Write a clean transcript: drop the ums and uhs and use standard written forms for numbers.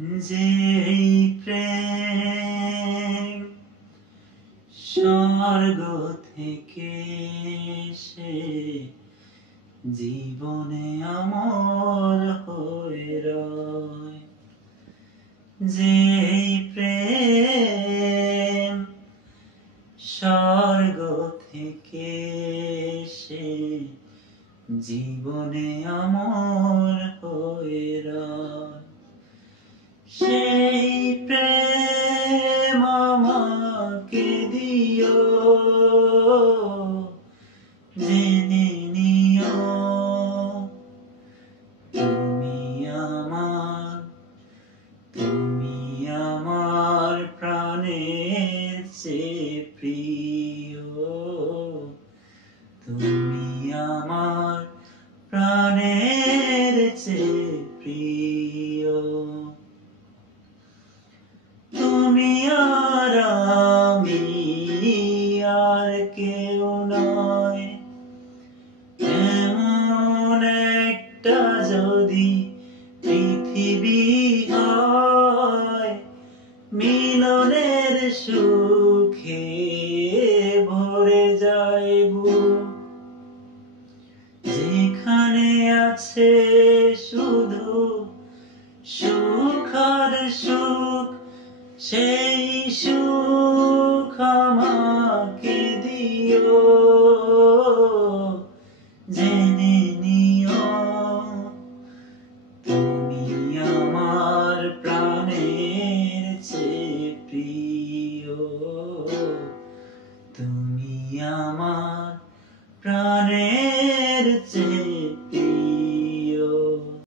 যেই প্রেম স্বর্গ থেকে সে জীবনে অমর হয়ে রয়, যেই প্রেম স্বর্গ থেকে সে জীবনে অমর হয়ে রয়, সেই প্রেম আমাকে দিও, জেনে নিও তুমি আমার প্রাণের চেয়ে প্রিয়, তুমি আমার প্রাণের চেয়ে প্রিয়। তুমি আর আমি আর কেউ নয়, এমন একটা যদি পৃথিবী হয়, মিলনের সুখে ভরে যায় বুক, যেখানে আছে শুধু সুখ আর সুখ, সেই সুখ আমাকে দিও।